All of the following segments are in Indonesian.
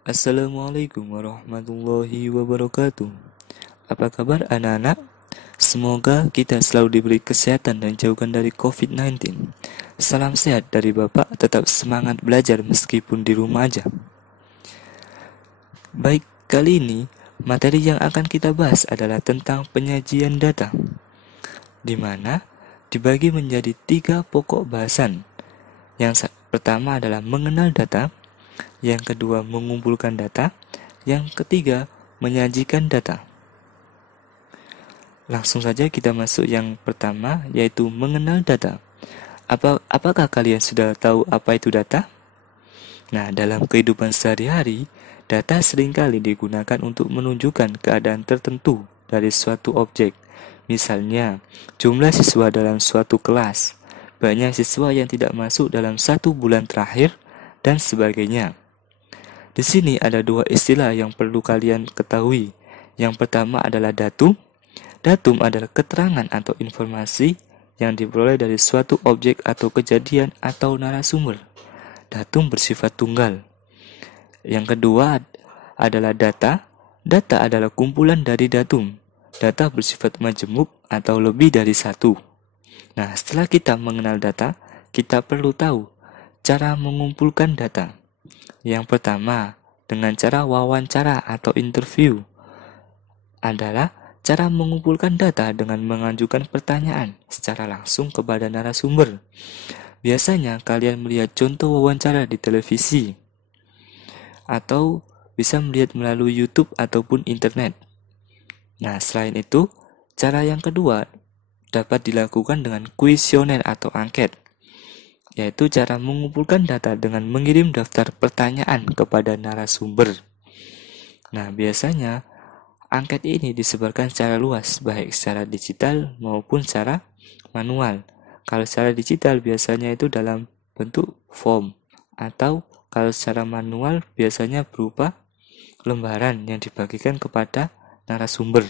Assalamualaikum warahmatullahi wabarakatuh. Apa kabar anak-anak? Semoga kita selalu diberi kesehatan dan jauhkan dari COVID-19. Salam sehat dari Bapak, tetap semangat belajar meskipun di rumah aja. Baik, kali ini materi yang akan kita bahas adalah tentang penyajian data, di mana dibagi menjadi 3 pokok bahasan. Yang pertama adalah mengenal data, yang kedua mengumpulkan data, yang ketiga menyajikan data. Langsung saja kita masuk yang pertama, yaitu mengenal data. Apakah kalian sudah tahu apa itu data? Nah, dalam kehidupan sehari-hari, data seringkali digunakan untuk menunjukkan keadaan tertentu dari suatu objek. Misalnya, jumlah siswa dalam suatu kelas, banyak siswa yang tidak masuk dalam 1 bulan terakhir, dan sebagainya. Di sini ada 2 istilah yang perlu kalian ketahui. Yang pertama adalah datum. Datum adalah keterangan atau informasi yang diperoleh dari suatu objek atau kejadian atau narasumber. Datum bersifat tunggal. Yang kedua adalah data. Data adalah kumpulan dari datum. Data bersifat majemuk atau lebih dari satu. Nah, setelah kita mengenal data, kita perlu tahu cara mengumpulkan data. Yang pertama, dengan cara wawancara atau interview, adalah cara mengumpulkan data dengan mengajukan pertanyaan secara langsung kepada narasumber. Biasanya kalian melihat contoh wawancara di televisi, atau bisa melihat melalui YouTube ataupun internet. Nah, selain itu, cara yang kedua dapat dilakukan dengan kuesioner atau angket, yaitu cara mengumpulkan data dengan mengirim daftar pertanyaan kepada narasumber. Nah, biasanya angket ini disebarkan secara luas, baik secara digital maupun secara manual. Kalau secara digital biasanya itu dalam bentuk form, atau kalau secara manual biasanya berupa lembaran yang dibagikan kepada narasumber.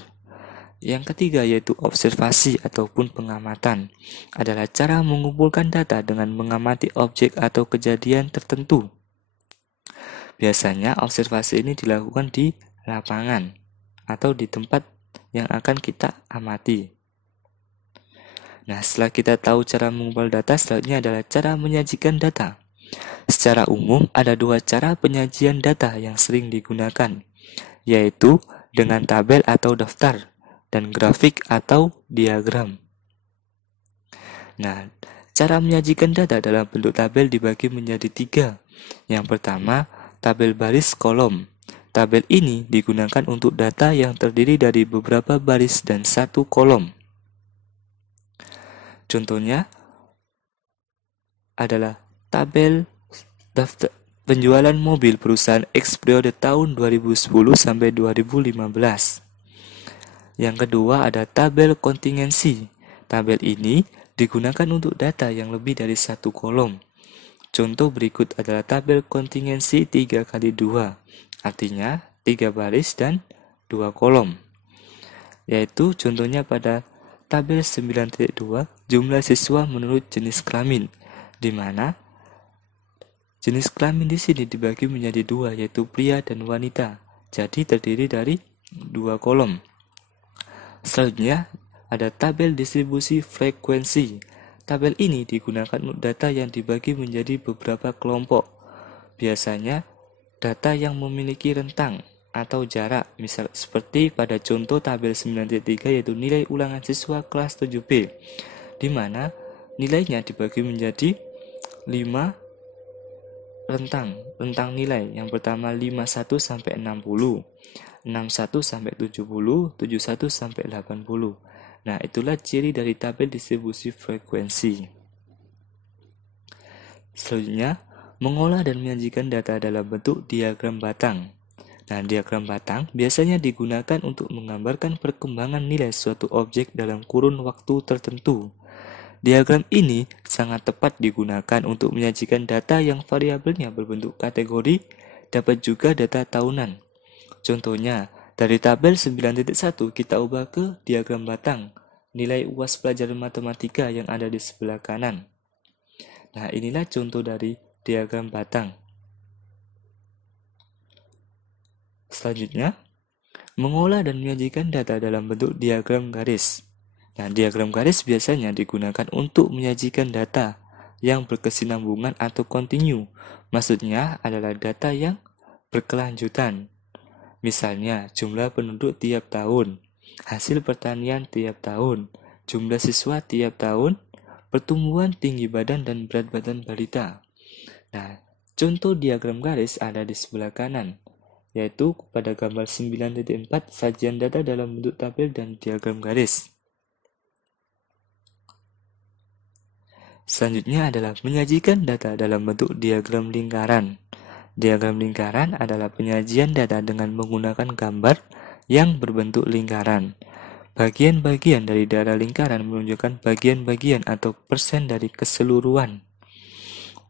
Yang ketiga yaitu observasi ataupun pengamatan, adalah cara mengumpulkan data dengan mengamati objek atau kejadian tertentu. Biasanya observasi ini dilakukan di lapangan atau di tempat yang akan kita amati. Nah, setelah kita tahu cara mengumpul data, selanjutnya adalah cara menyajikan data. Secara umum, ada 2 cara penyajian data yang sering digunakan, yaitu dengan tabel atau daftar, dan grafik atau diagram. Nah, cara menyajikan data dalam bentuk tabel dibagi menjadi 3. Yang pertama, tabel baris kolom. Tabel ini digunakan untuk data yang terdiri dari beberapa baris dan 1 kolom. Contohnya adalah tabel daftar penjualan mobil perusahaan X periode tahun 2010 sampai 2015. Yang kedua ada tabel kontingensi. Tabel ini digunakan untuk data yang lebih dari 1 kolom. Contoh berikut adalah tabel kontingensi 3x2, artinya 3 baris dan 2 kolom. Yaitu contohnya pada tabel 9.2, jumlah siswa menurut jenis kelamin, di mana jenis kelamin di sini dibagi menjadi 2, yaitu pria dan wanita. Jadi terdiri dari 2 kolom. Selanjutnya ada tabel distribusi frekuensi. Tabel ini digunakan untuk data yang dibagi menjadi beberapa kelompok. Biasanya data yang memiliki rentang atau jarak, misal seperti pada contoh tabel 9.3 yaitu nilai ulangan siswa kelas 7B, di mana nilainya dibagi menjadi 5 rentang nilai. Yang pertama 51 sampai 60, 61 sampai 70, 71 sampai 80. Nah, itulah ciri dari tabel distribusi frekuensi. Selanjutnya, mengolah dan menyajikan data dalam bentuk diagram batang. Nah, diagram batang biasanya digunakan untuk menggambarkan perkembangan nilai suatu objek dalam kurun waktu tertentu. Diagram ini sangat tepat digunakan untuk menyajikan data yang variabelnya berbentuk kategori, dapat juga data tahunan. Contohnya, dari tabel 9.1 kita ubah ke diagram batang, nilai UAS pelajaran matematika yang ada di sebelah kanan. Nah, inilah contoh dari diagram batang. Selanjutnya, mengolah dan menyajikan data dalam bentuk diagram garis. Nah, diagram garis biasanya digunakan untuk menyajikan data yang berkesinambungan atau kontinu. Maksudnya adalah data yang berkelanjutan. Misalnya, jumlah penduduk tiap tahun, hasil pertanian tiap tahun, jumlah siswa tiap tahun, pertumbuhan tinggi badan dan berat badan balita. Nah, contoh diagram garis ada di sebelah kanan, yaitu pada gambar 9.4 sajian data dalam bentuk tabel dan diagram garis. Selanjutnya adalah menyajikan data dalam bentuk diagram lingkaran. Diagram lingkaran adalah penyajian data dengan menggunakan gambar yang berbentuk lingkaran. Bagian-bagian dari data lingkaran menunjukkan bagian-bagian atau persen dari keseluruhan.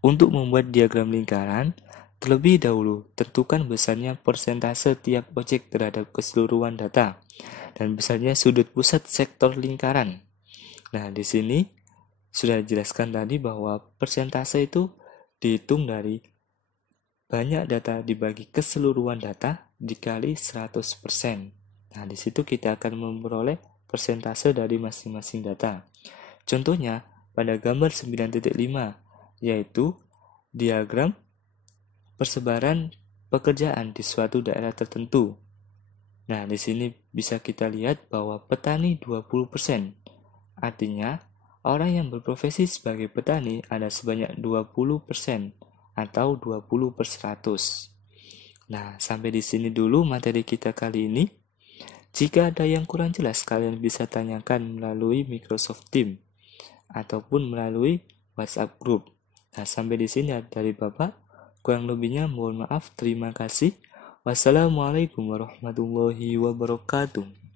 Untuk membuat diagram lingkaran, terlebih dahulu tentukan besarnya persentase tiap objek terhadap keseluruhan data dan besarnya sudut pusat sektor lingkaran. Nah, di sini sudah dijelaskan tadi bahwa persentase itu dihitung dari banyak data dibagi keseluruhan data dikali 100%. Nah, di situ kita akan memperoleh persentase dari masing-masing data. Contohnya pada gambar 9.5, yaitu diagram persebaran pekerjaan di suatu daerah tertentu. Nah, di sini bisa kita lihat bahwa petani 20%. Artinya, orang yang berprofesi sebagai petani ada sebanyak 20% atau 20/100. Nah, sampai di sini dulu materi kita kali ini. Jika ada yang kurang jelas, kalian bisa tanyakan melalui Microsoft Teams ataupun melalui WhatsApp group. Nah, sampai di sini dari Bapak. Kurang lebihnya mohon maaf. Terima kasih. Wassalamualaikum warahmatullahi wabarakatuh.